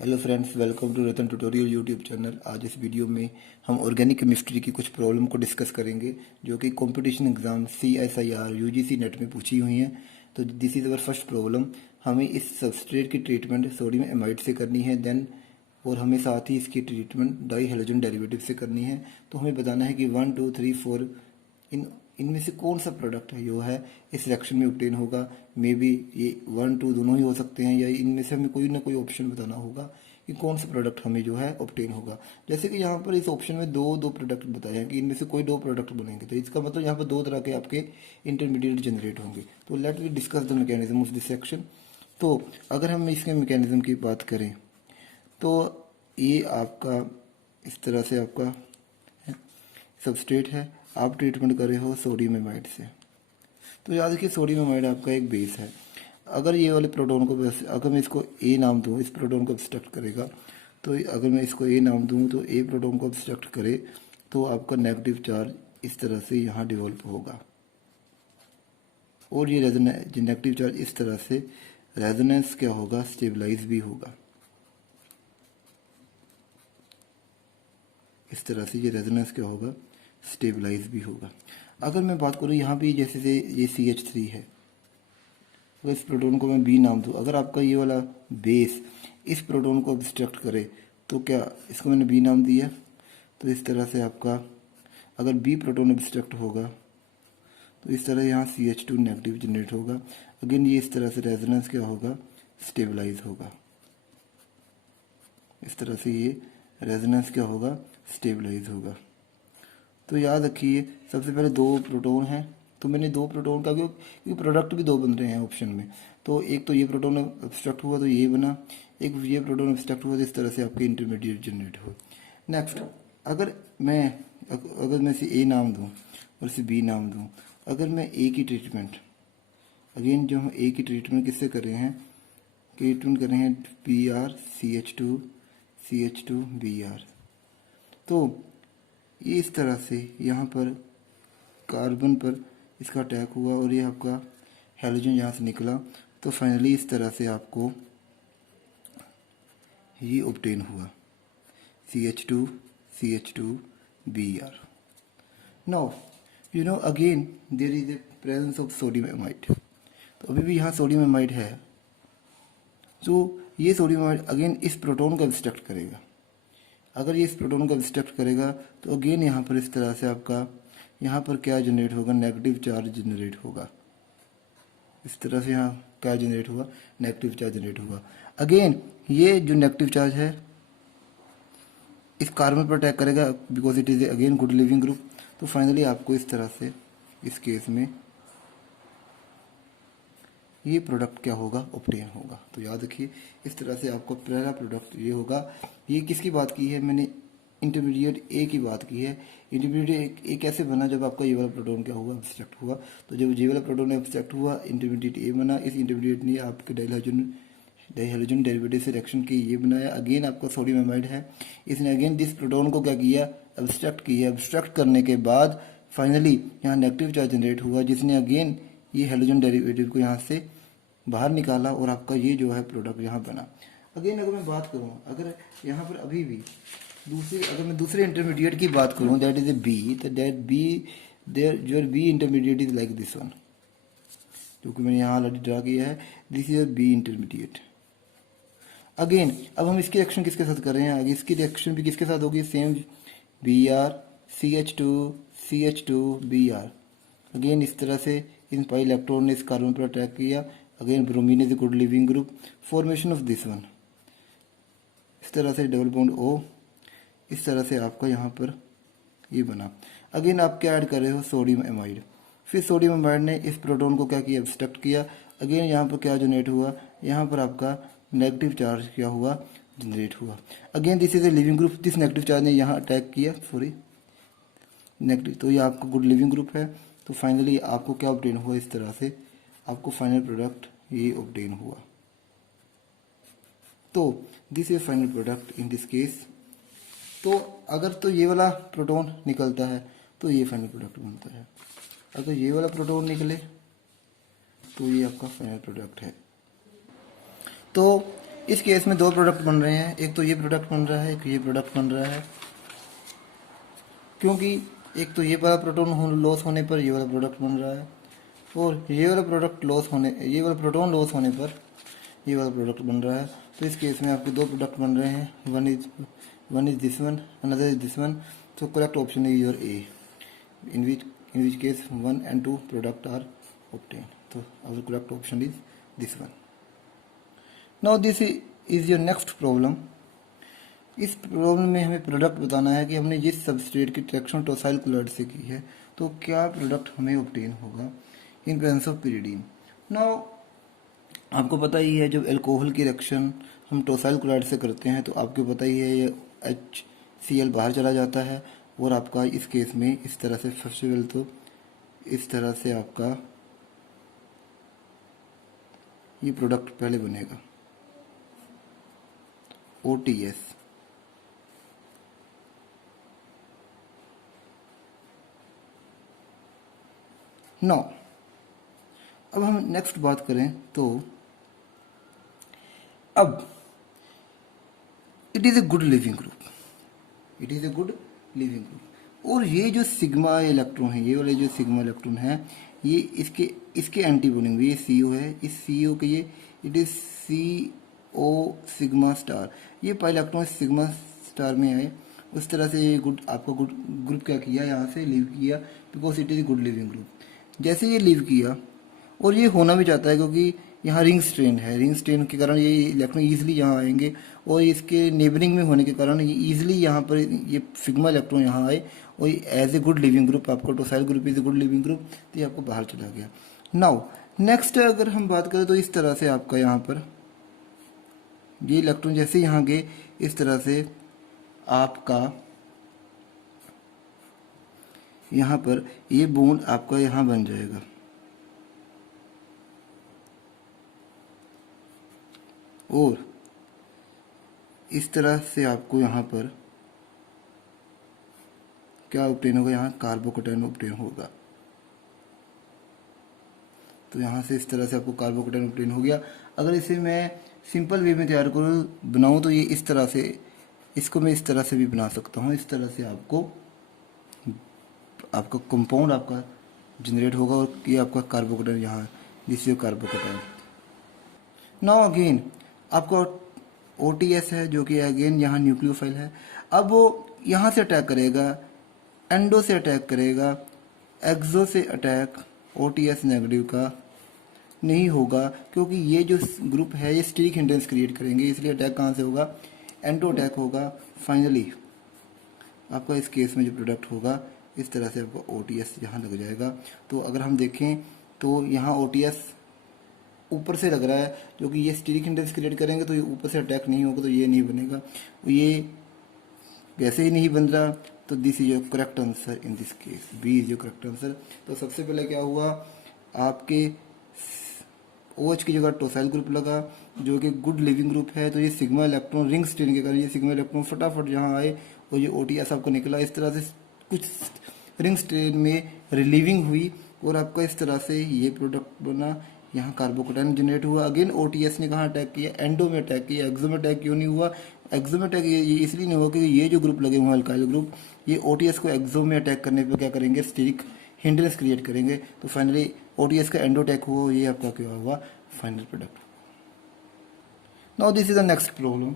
Hello friends, welcome to Ratan tutorial YouTube channel. आज इस video में हम ऑर्गेनिक केमिस्ट्री की कुछ प्रॉब्लम को डिस्कस करेंगे जो कि competition exam CSIR UGC net में पूछी हुई हैं। तो this is our first problem. हमें इस सबस्ट्रेट की ट्रीटमेंट सोडियम एमाइड से करनी है देन, और हमें साथ ही इसकी ट्रीटमेंट डाई हेलोजन डेरिवेटिव से करनी है। तो हमें बताना है कि 1 2 3 4 इनमें से कौन सा प्रोडक्ट है जो है इस रिएक्शन में ऑब्टेन होगा। मे बी ये 1 2 दोनों ही हो सकते हैं, या इनमें से हमें कोई ना कोई ऑप्शन बताना होगा कि कौन सा प्रोडक्ट हमें जो है ऑब्टेन होगा। जैसे कि यहाँ पर इस ऑप्शन में दो प्रोडक्ट बताए हैं कि इनमें से कोई दो प्रोडक्ट बनेंगे, तो इसका मतलब यहाँ पर दो तरह के आपके इंटरमीडिएट जनरेट होंगे। तो let we discuss the mechanism of this section. तो अगर हम इसके मैकेनिज्म की बात करें तो ये आपका इस तरह से आपका सबस्ट्रेट है, आप ट्रीटमेंट कर रहे हो सोडियम एमाइड से। तो याद रखिए सोडियम एमाइड आपका एक बेस है। अगर ये वाले प्रोटॉन को अगर मैं इसको ए नाम दूँ, इस प्रोटॉन को ऑब्स्ट्रक्ट करेगा। तो अगर मैं इसको ए नाम दूँ तो ए प्रोटॉन को ऑब्स्ट्रक्ट करे तो आपका नेगेटिव चार्ज इस तरह से यहाँ डेवलप होगा, और ये नेगेटिव चार्ज इस तरह से रेजोनेंस क्या होगा, स्टेबलाइज भी होगा। इस तरह से ये रेजोनेंस क्या होगा, स्टेबलाइज भी होगा। अगर मैं बात करूँ यहाँ पे जैसे से ये CH3 है, अगर इस प्रोटॉन को मैं बी नाम दूँ, अगर आपका ये वाला बेस इस प्रोटॉन को ऑब्स्ट्रक्ट करे तो क्या, इसको मैंने बी नाम दिया, तो इस तरह से आपका अगर बी प्रोटॉन ऑब्स्ट्रक्ट होगा तो इस तरह यहाँ CH2 नेगेटिव जनरेट होगा। अगेन ये इस तरह से रेजोनेंस क्या होगा, स्टेबलाइज होगा। इस तरह से ये रेजोनेंस क्या होगा, स्टेबलाइज होगा। तो याद रखिए सबसे पहले दो प्रोटॉन हैं, तो मैंने दो प्रोटॉन का क्योंकि प्रोडक्ट भी दो बन रहे हैं ऑप्शन में। तो एक तो ये प्रोटॉन ऑब्स्ट्रक्ट हुआ तो ये बना, एक ये प्रोटॉन ऑब्स्ट्रक्ट हुआ तो इस तरह से आपके इंटरमीडिएट जनरेट हुआ। नेक्स्ट, अगर मैं इसे ए नाम दूँ और इसे बी नाम दूँ, अगर मैं ए की ट्रीटमेंट, अगेन जो हम ए की ट्रीटमेंट किससे कर रहे हैं, ट्रीटमेंट कर रहे हैं BR CH2 BR। तो ये इस तरह से यहाँ पर कार्बन पर इसका अटैक हुआ और ये आपका हेलोजन यहाँ से निकला। तो फाइनली इस तरह से आपको ये ऑब्टेन हुआ CH2 BR। Now you know again there is a presence of sodium amide. तो अभी भी यहाँ सोडियम एमाइड है। तो ये सोडियम एमाइड अगेन इस प्रोटॉन को ऑब्स्ट्रक्ट करेगा। अगर ये इस प्रोटॉन को ऑब्स्ट्रक्ट करेगा तो अगेन यहाँ पर इस तरह से आपका यहाँ पर क्या जनरेट होगा, नेगेटिव चार्ज जनरेट होगा। इस तरह से यहाँ क्या जनरेट हुआ, नेगेटिव चार्ज जनरेट हुआ। अगेन ये जो नेगेटिव चार्ज है इस कार्बन पर अटैक करेगा because it is again good living group. तो फाइनली आपको इस तरह से इस केस में ये प्रोडक्ट क्या होगा, ऑब्टेन होगा। तो याद रखिए इस तरह से आपको पहला प्रोडक्ट ये होगा। ये किसकी बात की है मैंने, इंटरमीडिएट ए की बात की है। इंटरमीडिएट ए कैसे बना, जब आपका ये वाला प्रोटॉन क्या हुआ, ऑब्स्ट्रक्ट हुआ। तो जब ये वाला प्रोटॉन ऑब्स्ट्रक्ट हुआ, इंटरमीडिएट ए बना। इस इंटरमीडिएट ने आपके डाईहेलोजन डेरिवेटिव से रिएक्शन की ये बनाया। अगेन आपका सोडियम एमाइड है, इसने अगेन दिस प्रोटॉन को क्या किया, ऑब्स्ट्रक्ट किया। ऑब्स्ट्रक्ट करने के बाद फाइनली यहाँ नेगेटिव चार्ज जनरेट हुआ, जिसने अगेन ये हेलोजन डेरिवेटिव को यहाँ से बाहर निकाला और आपका ये जो है प्रोडक्ट यहाँ बना। अगेन अगर मैं बात करूँ, अगर यहाँ पर अभी भी अगर मैं दूसरे इंटरमीडिएट की बात करूँ, दैट इज ए बी, तो that B there your B intermediate is like this one, क्योंकि मैंने यहाँ ऑलरेडी ड्रा किया है। This is B intermediate. Again अब हम इसकी रिएक्शन किसके साथ कर रहे हैं, आगे इसकी रिएक्शन भी किसके साथ होगी, same BR CH2 BR। Again इस तरह से इन पाई इलेक्ट्रॉन ने इस कार्बन पर अटैक किया। Again bromine is a good leaving group, formation of this one, इस तरह से डबल बॉन्ड O, इस तरह से आपका यहाँ पर ये बना। अगेन आप क्या ऐड कर रहे हो, सोडियम एमाइड। फिर सोडियम एमाइड ने इस प्रोटॉन को क्या किया, ऑब्स्ट्रक्ट किया। अगेन यहाँ पर क्या जनरेट हुआ, यहाँ पर आपका नेगेटिव चार्ज क्या हुआ, जनरेट हुआ। Again this is a leaving group, this negative charge ने यहाँ अटैक किया, सॉरी नेगेटिव, तो ये आपका गुड लिविंग ग्रुप है। तो फाइनली आपको क्या ऑब्टेन हुआ, इस तरह से आपको फाइनल प्रोडक्ट ये ऑब्टेन हुआ। तो this is final product in this case. तो अगर तो ये वाला प्रोटॉन निकलता है तो ये फाइनल प्रोडक्ट बनता है, अगर ये वाला प्रोटॉन निकले तो ये आपका फाइनल प्रोडक्ट है। तो इस केस में दो प्रोडक्ट बन रहे हैं, एक तो ये प्रोडक्ट बन रहा है, एक ये प्रोडक्ट बन रहा है, क्योंकि एक तो ये वाला प्रोटॉन लॉस होने पर ये वाला प्रोडक्ट बन रहा है, और ये वाला ये वाला प्रोटॉन लॉस होने पर ये वाला प्रोडक्ट बन रहा है। तो इस केस में आपके दो प्रोडक्ट बन रहे हैं, one is this one, another is this one. तो correct option is your A, in which case 1 and 2 product are obtained. तो our correct option is this one. Now this is your next problem. इस problem में हमें product बताना है कि हमने जिस सबस्ट्रेट की रिएक्शन टोसाइल क्लोराइड से की है तो क्या प्रोडक्ट हमें ऑब्टेन होगा in presence of pyridine. Now आपको पता ही है, जब अल्कोहल की रिएक्शन हम टोसाइल क्लोराइड से करते हैं तो आपको पता ही है ये HCl बाहर चला जाता है, और आपका इस केस में इस तरह से सबसे पहले तो इस तरह से आपका ये प्रोडक्ट पहले बनेगा OTS। नो अब हम नेक्स्ट बात करें तो अब it is a good living group, it is a good leaving group. और ये जो सिग्मा इलेक्ट्रॉन है, ये वाले जो सिग्मा इलेक्ट्रॉन है, ये इसके एंटी बनेंगे, ये CO है, इस CO के ये it is CO sigma star, ये पाई इलेक्ट्रॉन सिग्मा स्टार में आए, उस तरह से ये गुड आपका गुड ग्रुप क्या किया, यहाँ से लीव किया, because it is good leaving group. जैसे ये लीव किया, और ये होना भी चाहता है क्योंकि यहाँ रिंग स्ट्रेन है, रिंग स्ट्रेन के कारण ये इलेक्ट्रॉन ईजिली यहाँ आएंगे, और इसके नेबरिंग में होने के कारण ये ईजिली यहाँ पर ये सिग्मा इलेक्ट्रॉन यहाँ आए, और as a good living group आपको tosyl group is a good living group, तो ये आपको बाहर चला गया। नाउ नेक्स्ट अगर हम बात करें तो इस तरह से आपका यहाँ पर ये इलेक्ट्रॉन जैसे यहाँ गए, इस तरह से आपका यहाँ पर ये बॉन्ड आपका यहाँ बन जाएगा, और इस तरह से आपको यहाँ पर क्या ऑब्टेन होगा, यहाँ कार्बोकेटाइन ऑब्टेन होगा। तो यहाँ से इस तरह से आपको कार्बोकेटाइन ऑब्टेन हो गया। अगर इसे मैं सिंपल वे में तैयार करूँ बनाऊँ तो ये इस तरह से, इसको मैं इस तरह से भी बना सकता हूँ, इस तरह से आपका कंपाउंड आपका जनरेट होगा, और ये आपका कार्बोकेटाइन यहाँ, this is carbocation. Now again आपका OTS है जो कि अगेन यहाँ न्यूक्लियोफाइल है। अब वो यहाँ से अटैक करेगा, एंडो से अटैक करेगा, एक्सो से अटैक OTS नेगेटिव का नहीं होगा, क्योंकि ये जो ग्रुप है ये स्टीरिक हिंड्रेंस क्रिएट करेंगे, इसलिए अटैक कहाँ से होगा, एंडो अटैक होगा। फाइनली आपका इस केस में जो प्रोडक्ट होगा इस तरह से आपका OTS यहाँ लग जाएगा। तो अगर हम देखें तो यहाँ OTS ऊपर से लग रहा है, जो कि ये स्टीरिक हिंड्रेंस क्रिएट करेंगे तो ये ऊपर से अटैक नहीं होगा, तो ये नहीं बनेगा, ये वैसे ही नहीं बन रहा। तो this is your correct answer in this case, B is your correct answer. तो सबसे पहले क्या हुआ, आपके OH की जगह टोसाइल ग्रुप लगा जो कि गुड लिविंग ग्रुप है, तो ये सिग्मा इलेक्ट्रॉन रिंग स्ट्रेन के कारण ये सिग्मा इलेक्ट्रॉन फटाफट यहाँ आए, और ये OTS आपको निकला। इस तरह से कुछ रिंग स्ट्रेन में रिलीविंग हुई, और आपका इस तरह से ये प्रोडक्ट बना, यहाँ कार्बोकेटाइन जनरेट हुआ। अगेन OTS ने कहाँ अटैक किया, एंडो में अटैक किया। एक्सो में अटैक क्यों नहीं हुआ, एक्सो में अटैक ये इसलिए नहीं हुआ क्योंकि ये जो ग्रुप लगे हुए हैं अल्काइल ग्रुप, ये OTS को एक्सो में अटैक करने पर क्या करेंगे, स्टीरिक हिंड्रेंस क्रिएट करेंगे। तो फाइनली OTS का एंडो अटैक हुआ, ये आपका क्या हुआ, final product. Now this is the next problem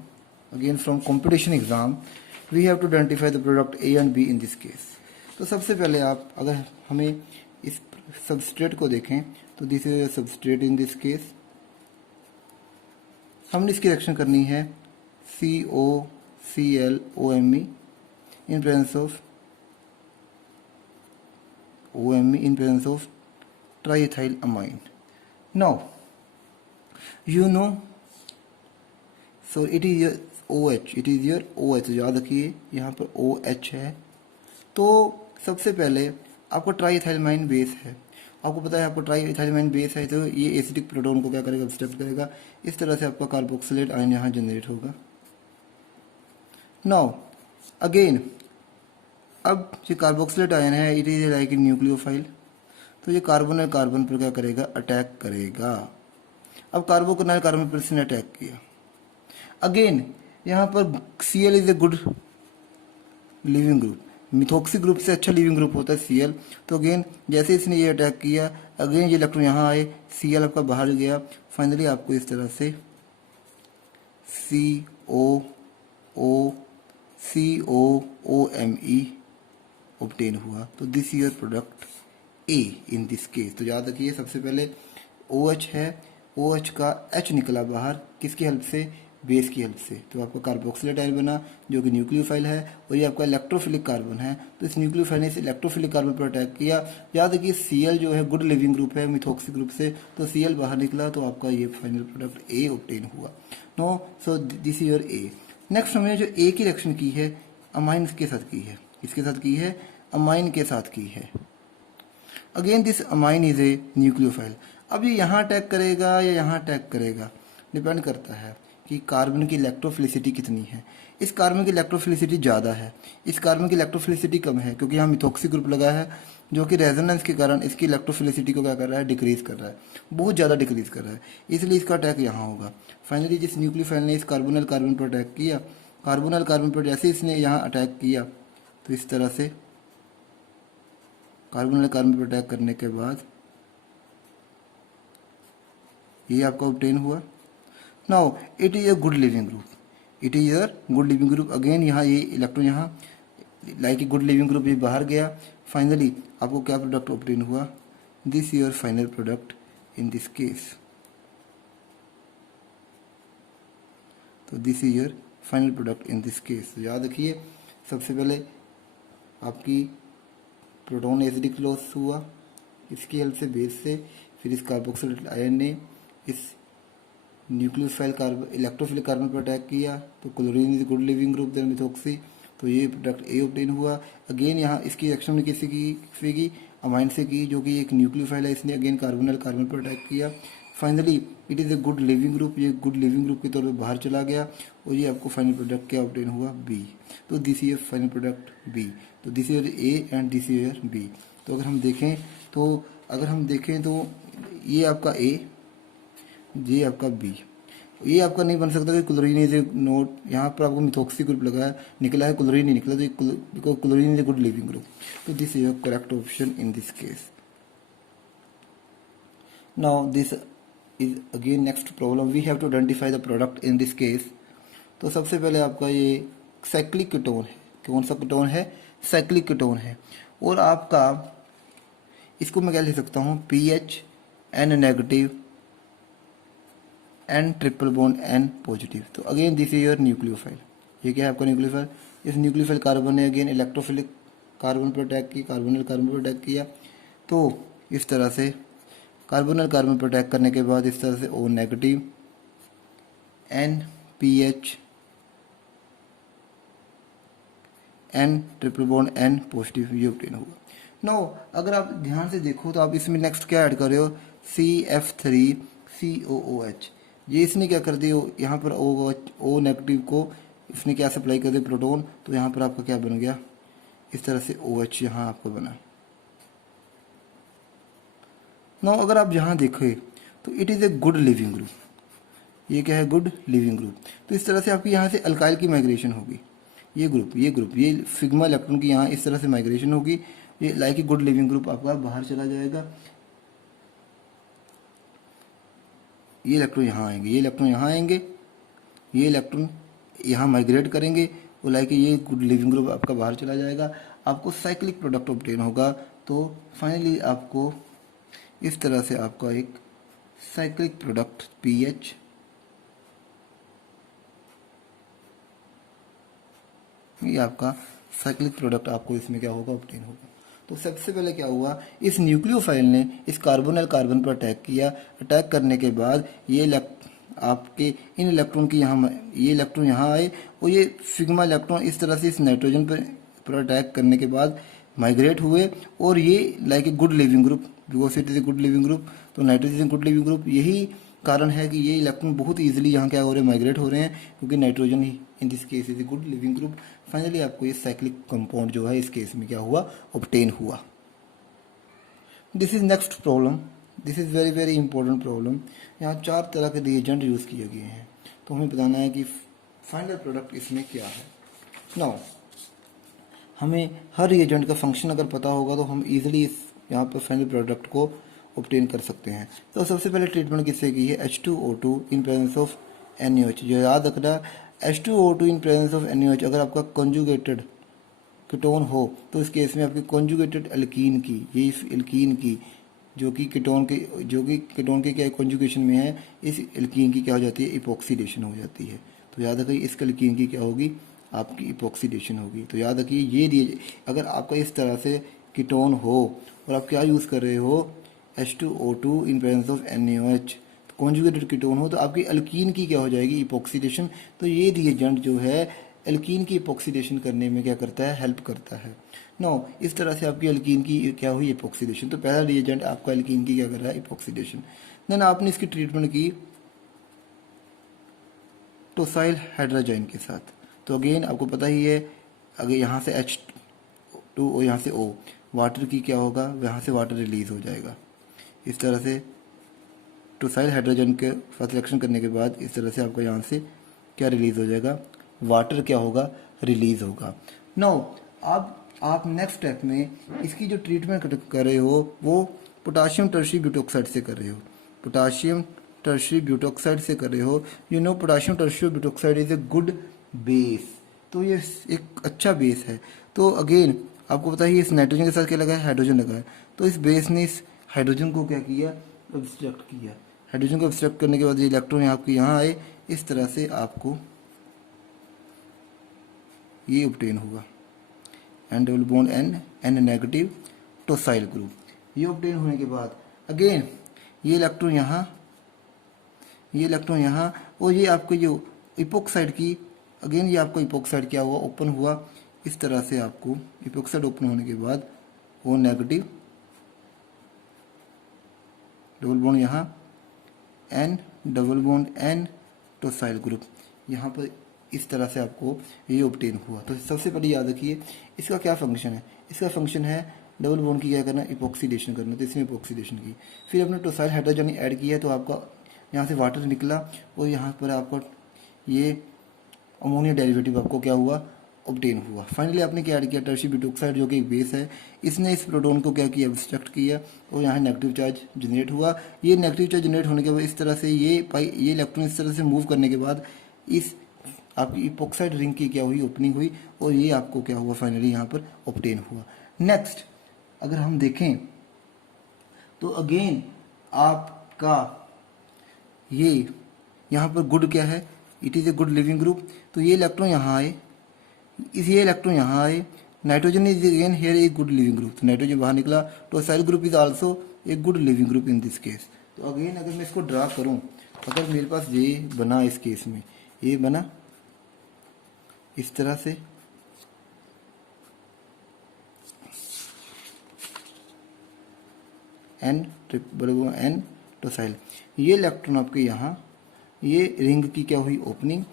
again from competition exam, we have to identify the product A and B in this case. तो सबसे पहले आप अगर हमें इस सबस्ट्रेट को देखें तो this is substrate in this case, हमने इसकी रिएक्शन करनी है COClOMe in presence of OMe in presence of triethylamine. Now you know, so it is your OH, it is your OH, याद रखिए यहाँ पर OH है। तो सबसे पहले आपको ट्राइथाइलमाइन बेस है, आपको पता है आपको ट्राइथाइलमाइन बेस है, तो ये एसिडिक प्रोटॉन को क्या करेगा, ऑब्स्ट्रक्ट करेगा। इस तरह से आपका कार्बोक्सिलेट आयन यहाँ जनरेट होगा। नाउ अगेन अब जो कार्बोक्सिलेट आयन है it is like in nucleophile, तो ये कार्बन और कार्बन पर क्या करेगा, अटैक करेगा। अब कार्बोकनाइल कार्बन पर इसने अटैक किया, अगेन यहाँ पर Cl is a good leaving group, methoxy group से अच्छा लिविंग ग्रुप होता है Cl। तो अगेन जैसे इसने ये अटैक किया, अगेन ये इलेक्ट्रॉन यहाँ आए, Cl आपका बाहर गया, फाइनली आपको इस तरह से COOMe ऑब्टेन हुआ। तो this your product A in this case. तो याद रखिए सबसे पहले OH है, OH का H निकला बाहर, किसकी हेल्प से, बेस की हेल्प से। तो आपका कार्बोक्सिलेट आयन बना जो कि न्यूक्लियोफाइल है, और ये आपका इलेक्ट्रोफिलिक कार्बन है। तो इस न्यूक्लियोफाइल ने इस इलेक्ट्रोफिलिक कार्बन पर अटैक किया। याद रखिए Cl जो है गुड लिविंग ग्रुप है मिथॉक्सी ग्रुप से, तो Cl बाहर निकला, तो आपका ये फाइनल प्रोडक्ट A ऑब्टेन हुआ। No, so this is your A। Next हमने जो A की रिएक्शन की है अमाइन के साथ की है, इसके साथ की है, अमाइन के साथ की है। Again this amine is a nucleophile. अब ये यहाँ अटैक करेगा या यहाँ अटैक करेगा, डिपेंड करता है कि कार्बन की इलेक्ट्रोफिलिसिटी कितनी है। इस कार्बन की इलेक्ट्रोफिलिसिटी ज़्यादा है, इस कार्बन की इलेक्ट्रोफिलिसिटी कम है, क्योंकि यहाँ मिथॉक्सी ग्रुप लगा है जो कि रेजोनेंस के कारण इसकी इलेक्ट्रोफिलिसिटी को क्या कर रहा है, डिक्रीज कर रहा है, बहुत ज़्यादा डिक्रीज कर रहा है, इसलिए इसका अटैक यहाँ होगा। फाइनली जिस न्यूक्लियोफाइल ने इस कार्बोनल कार्बन पर अटैक किया, कार्बोनल कार्बन पर जैसे इसने यहाँ अटैक किया, तो इस तरह से कार्बोनल कार्बन पर अटैक करने के बाद ये आपका ऑब्टेन हुआ। Now it is a good living group, it is a good living group. Again यहाँ ये इलेक्ट्रॉन यहाँ like a good living group ये बाहर गया। फाइनली आपको क्या प्रोडक्ट ऑब्टेन हुआ, this your final product in this case. तो this is your final product in this case. याद रखिए सबसे पहले आपकी प्रोटॉन एसिडिक लॉस हुआ इसकी हेल्प से, बेस से, फिर इस कार्बोक्सिलेट आयन ने इस न्यूक्लियोफाइल कार्बन इलेक्ट्रोफिलिक कार्बन पर अटैक किया, तो chlorine is good living group then methoxy, तो ये प्रोडक्ट ए ऑब्टेन हुआ। अगेन यहाँ इसकी रिएक्शन ने किसी की अमाइन से की जो कि एक न्यूक्लियोफाइल है, इसने अगेन कार्बोनल कार्बन पर अटैक किया। Finally it is a good living group, ये गुड लिविंग ग्रुप के तौर पे बाहर चला गया, और ये आपको फाइनल प्रोडक्ट क्या ऑब्टेन हुआ, बी। तो this is final product B. तो this is A and this is B. तो अगर हम देखें तो ये आपका ए, ये आपका बी। ये आपका नहीं बन सकता कि क्लोरीन इज ए नोट, यहाँ पर आपको मिथॉक्सी ग्रुप लगा है, निकला है क्लोरीन नहीं निकला, तो chlorine is a good living group. तो this is a correct option in this case. Now this is again next problem, we have to identify the product in this case. तो सबसे पहले आपका ये साइक्लिक कीटोन है, कौन सा ketone है, साइक्लिक कीटोन है, और आपका इसको मैं क्या लिख सकता हूँ, PH N negative N triple bond N positive. तो again this is your nucleophile, ये क्या है आपका न्यूक्लियोफाइल। इस न्यूक्लियोफाइल कार्बन ने अगेन इलेक्ट्रोफिलिक कार्बन पर अटैक किया, कार्बोनल कार्बन पर अटैक किया, तो इस तरह से कार्बोनल कार्बन पर अटैक करने के बाद इस तरह से O negative N P H N triple bond N positive, ये ऑब्टेन हुआ। नो, अगर आप ध्यान से देखो तो आप इसमें नेक्स्ट क्या ऐड कर रहे हो, CF3COOH। ये इसने क्या कर दिया, यहाँ पर O नेगेटिव को इसने क्या सप्लाई कर दिया, प्रोटॉन, तो यहाँ पर आपका क्या बन गया, इस तरह से OH यहाँ आपका बना। नो, अगर आप यहाँ देखें तो it is a good living group, ये क्या है, गुड लिविंग ग्रुप। तो इस तरह से आपकी यहाँ से अल्काइल की माइग्रेशन होगी, ये सिग्मा इलेक्ट्रॉन की यहाँ इस तरह से माइग्रेशन होगी, ये like a good leaving group आपका बाहर चला जाएगा, ये इलेक्ट्रॉन यहाँ आएंगे, ये इलेक्ट्रॉन यहाँ आएंगे, ये इलेक्ट्रॉन यहाँ माइग्रेट करेंगे, और लाइक ये गुड लिविंग ग्रुप आपका बाहर चला जाएगा, आपको साइक्लिक प्रोडक्ट ऑब्टेन होगा। तो फाइनली आपको इस तरह से आपका एक साइक्लिक प्रोडक्ट पीएच ये आपका साइक्लिक प्रोडक्ट आपको इसमें क्या होगा, ऑब्टेन होगा। तो सबसे पहले क्या हुआ, इस न्यूक्लियोफाइल ने इस कार्बोनल कार्बन पर अटैक किया, अटैक करने के बाद ये आपके इन इलेक्ट्रॉन की यहाँ ये इलेक्ट्रॉन यहाँ आए, और ये सिग्मा इलेक्ट्रॉन इस तरह से इस नाइट्रोजन पर अटैक करने के बाद माइग्रेट हुए, और ये like a good leaving group, because it is a good living group, तो नाइट्रोजन गुड लिविंग ग्रुप, यही कारण है कि ये इलेक्ट्रॉन बहुत इजीली यहाँ क्या हो रहे हैं, माइग्रेट हो रहे हैं, क्योंकि nitrogen he in this case is a good leaving group. Finally आपको ये साइक्लिक कंपाउंड जो है इस केस में क्या हुआ, ऑब्टेन हुआ। This is next problem, this is very very important problem. यहाँ 4 तरह के रिएजेंट यूज़ किए गए हैं, तो हमें बताना है कि फाइनल प्रोडक्ट इसमें क्या है। नाउ हमें हर रिएजेंट का फंक्शन अगर पता होगा तो हम इजीली इस यहाँ पर फाइनल प्रोडक्ट को ऑब्टेन कर सकते हैं। तो सबसे पहले ट्रीटमेंट किससे की है, H2O2 in presence of NaOH। जो याद रखना, H2O2 in presence of NaOH अगर आपका कॉन्जुगेटेड कीटोन हो तो इस केस में आपकी कॉन्जुगेटेड एल्कीन की, ये इस एल्कीन की जो कि कीटोन के क्या कॉन्जुगेशन में है, इस एल्कीन की क्या हो जाती है, इपोक्सीडेशन हो जाती है। तो याद रखिए इस एल्कीन की क्या होगी, आपकी इपोक्सीडेशन होगी। तो याद रखिए ये दिए, अगर आपका इस तरह से कीटोन हो और आप क्या यूज़ कर रहे हो, H2O2 in presence of NaOH, conjugated ketone हो तो आपकी एल्कीन की क्या हो जाएगी, इपोक्सीडेशन। तो ये रिएजेंट जो है एल्कीन की इपोक्सीडेशन करने में क्या करता है, हेल्प करता है। नो, इस तरह से आपकी एल्कीन की क्या हुई, इपोक्सीडेशन। तो पहला रिएजेंट आपका एल्कीन की क्या कर रहा है, इपोक्सीडेशन। देन आपने इसकी ट्रीटमेंट की टोसाइल हाइड्रोजन के साथ। तो अगेन आपको पता ही है, अगर यहाँ से H2 और यहाँ से O, वाटर की क्या होगा, यहाँ से वाटर रिलीज हो जाएगा। इस तरह से टोसाइल हाइड्रोजन के साथ रिएक्शन करने के बाद इस तरह से आपका यहाँ से क्या रिलीज हो जाएगा, वाटर क्या होगा, रिलीज होगा। नाउ अब आप नेक्स्ट स्टेप में इसकी जो ट्रीटमेंट कर रहे हो वो पोटाशियम टर्शियरी ब्यूटोक्साइड से कर रहे हो, पोटाशियम टर्शियरी ब्यूटोक्साइड से कर रहे हो। You know potassium tertiary butoxide is a good base, तो ये एक अच्छा बेस है। तो अगेन आपको पता है इस नाइट्रोजन के साथ क्या लगा है, हाइड्रोजन लगा है। तो इस बेस ने इस हाइड्रोजन को क्या किया, ऑब्स्ट्रक्ट किया। हाइड्रोजन को ऑब्स्ट्रक्ट करने के बाद ये इलेक्ट्रॉन आपके यहाँ आए, इस तरह से आपको ये ऑब्टेन हुआ, N double bond N negative tosyl group. ये ऑब्टेन होने के बाद अगेन ये इलेक्ट्रॉन यहाँ और ये आपको जो इपोक्साइड की, अगेन ये आपको इपोक्साइड क्या हुआ, ओपन हुआ। इस तरह से आपको इपोक्साइड ओपन होने के बाद वो नेगेटिव डबल बॉन्ड यहाँ N double bond N tosyl group, यहाँ पर इस तरह से आपको ये ऑब्टेन हुआ। तो सबसे पहले याद रखिए इसका क्या फंक्शन है, इसका फंक्शन है डबल बॉन्ड की क्या करना, इपोक्सीडेशन करना। तो इसमें इपोक्सीडेशन की, फिर अपने टोसाइल हाइड्रोजन ऐड किया तो आपका यहाँ से वाटर निकला और यहाँ पर आपको ये अमोनिया डेरिवेटिव आपको क्या हुआ, ऑब्टेन हुआ। फाइनली आपने क्या ऐड किया, टर्शियरी ब्यूटोक्साइड जो कि एक बेस है, इसने इस प्रोटॉन को क्या किया, ऑब्स्ट्रक्ट किया और यहाँ नेगेटिव चार्ज जनरेट हुआ। ये नेगेटिव चार्ज जनरेट होने के बाद इस तरह से ये इलेक्ट्रॉन इस तरह से मूव करने के बाद इस आपकी इपोक्साइड रिंग की क्या हुई, ओपनिंग हुई और ये आपको क्या हुआ, फाइनली यहाँ पर ऑब्टेन हुआ। नेक्स्ट अगर हम देखें तो अगेन आपका ये यहाँ पर गुड क्या है, it is a good living group. तो ये इलेक्ट्रॉन यहाँ आए, ये इलेक्ट्रॉन यहाँ आए, nitrogen is again here a good living group. तो नाइट्रोजन बाहर निकला, tosyl group is also a good living group in this case. तो अगेन अगर मैं इसको ड्रा करूँ, अगर मेरे पास ये बना, इस केस में ये बना इस तरह से, एन टोसाइल, ये इलेक्ट्रॉन आपके यहाँ, ये रिंग की क्या हुई, opening.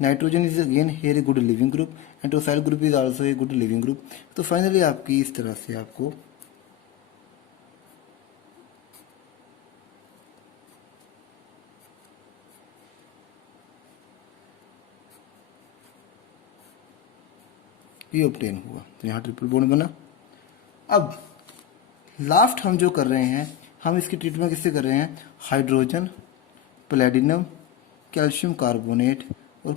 Nitrogen is again here a good living group and tosyl group is also a good living group. तो फाइनली आपकी इस तरह से आपको ये ऑब्टेन हुआ। तो यहाँ ट्रिपल बॉन्ड बना। अब लास्ट हम जो कर रहे हैं, हम इसकी ट्रीटमेंट किससे कर रहे हैं, हाइड्रोजन, प्लेटिनम, कैल्शियम कार्बोनेट और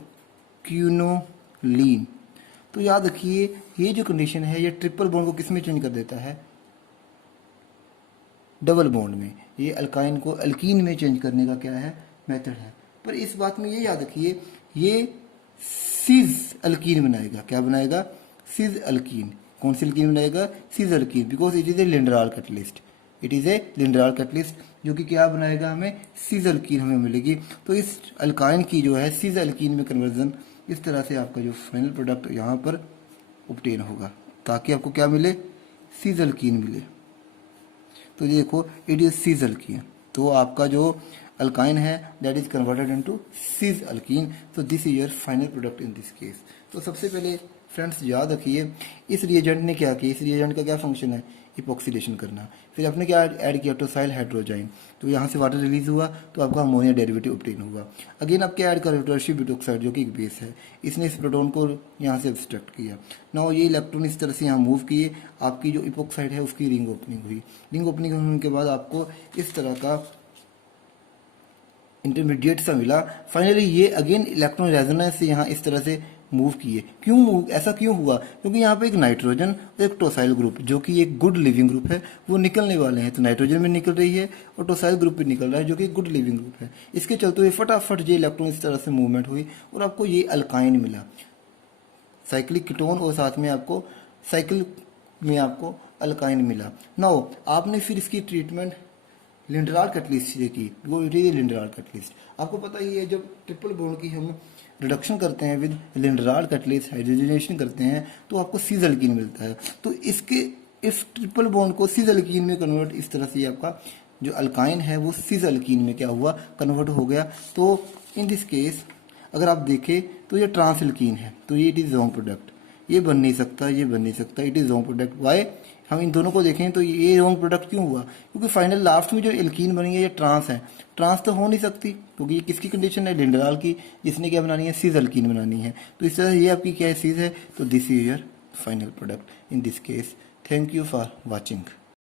क्यूनोलीन। तो याद रखिए ये जो कंडीशन है ये ट्रिपल बॉन्ड को किस में चेंज कर देता है, डबल बॉन्ड में। ये अल्काइन को अल्कीन में चेंज करने का क्या है, मेथड है। पर इस बात में ये याद रखिए ये सीज अल्कीन बनाएगा, क्या बनाएगा, सीज अल्कीन। कौन सी अल्कीन बनाएगा, cis alkene, because it is a Lindlar catalyst, it is a Lindlar catalyst जो कि क्या बनाएगा, हमें सीज अल्कीन हमें मिलेगी। तो इस अल्काइन की जो है सीज अल्कीन में कन्वर्जन, इस तरह से आपका जो फाइनल प्रोडक्ट यहाँ पर ऑब्टेन होगा ताकि आपको क्या मिले, सीज अल्कीन मिले। तो ये देखो इट इज सीज अल्कीन, तो आपका जो अल्काइन है that is converted into cis alkene. तो this is your final product in this case. तो सबसे पहले फ्रेंड्स याद रखिए इस रिएजेंट ने क्या किया, इस रिएजेंट का क्या फंक्शन है, इपॉक्सीडेशन करना। फिर आपने क्या ऐड किया, टोसाइल हाइड्रोजाइन, तो यहाँ से वाटर रिलीज हुआ तो आपका अमोनिया डेरिवेटिव ऑब्टेन हुआ। अगेन आप क्या ऐड कर रहे हो, टर्शियरी ब्यूटोक्साइड जो कि एक बेस है, इसने इस प्रोटॉन को यहाँ से एब्स्ट्रैक्ट किया। नाउ ये इलेक्ट्रॉन इस तरह से यहाँ मूव किए, आपकी जो इपॉक्साइड है उसकी रिंग ओपनिंग हुई। रिंग ओपनिंग होने के बाद आपको इस तरह का इंटरमीडिएट सा मिला। फाइनली ये अगेन इलेक्ट्रॉन रेजोनेंस से यहाँ इस तरह से मूव किए। क्यों मूव, ऐसा क्यों हुआ, क्योंकि यहाँ पे एक नाइट्रोजन और एक टोसाइल ग्रुप जो कि एक गुड लिविंग ग्रुप है वो निकलने वाले हैं। तो नाइट्रोजन भी निकल रही है और टोसाइल ग्रुप भी निकल रहा है जो कि गुड लिविंग ग्रुप है। इसके चलते हुए फटाफट ये इलेक्ट्रॉन इस तरह से मूवमेंट हुई और आपको ये अल्काइन मिला, साइक्लिक कीटोन, और साथ में आपको साइकिल में आपको अल्काइन मिला। नाउ आपने फिर इसकी ट्रीटमेंट लिंडराल कैटलिस्ट से की, वो इट इज लिंडराल कैटलिस्ट। आपको पता ही है जब ट्रिपल बॉन्ड की हम रिडक्शन करते हैं विद लिंडराल कैटलिस्ट, हाइड्रोजनेशन करते हैं तो आपको सीज अल्कीन मिलता है। तो इसके इस ट्रिपल बॉन्ड को सीज अल्कीन में कन्वर्ट, इस तरह से आपका जो अल्काइन है वो सीज अल्कीन में क्या हुआ, कन्वर्ट हो गया। तो इन दिस केस अगर आप देखें तो ये ट्रांस एल्कीन है, तो ये इट इज जोन प्रोडक्ट, ये बन नहीं सकता, ये बन नहीं सकता, it is zone product. Why, हम इन दोनों को देखें तो ये रॉन्ग प्रोडक्ट क्यों हुआ, क्योंकि फाइनल लास्ट में जो एल्कीन बनी है ये ट्रांस है। ट्रांस तो हो नहीं सकती क्योंकि ये किसकी कंडीशन है, लिंडराल की, जिसने क्या बनानी है, सीज अल्कीन बनानी है। तो इस तरह ये आपकी क्या है, सीज है। तो this is your final product in this case. Thank you for watching.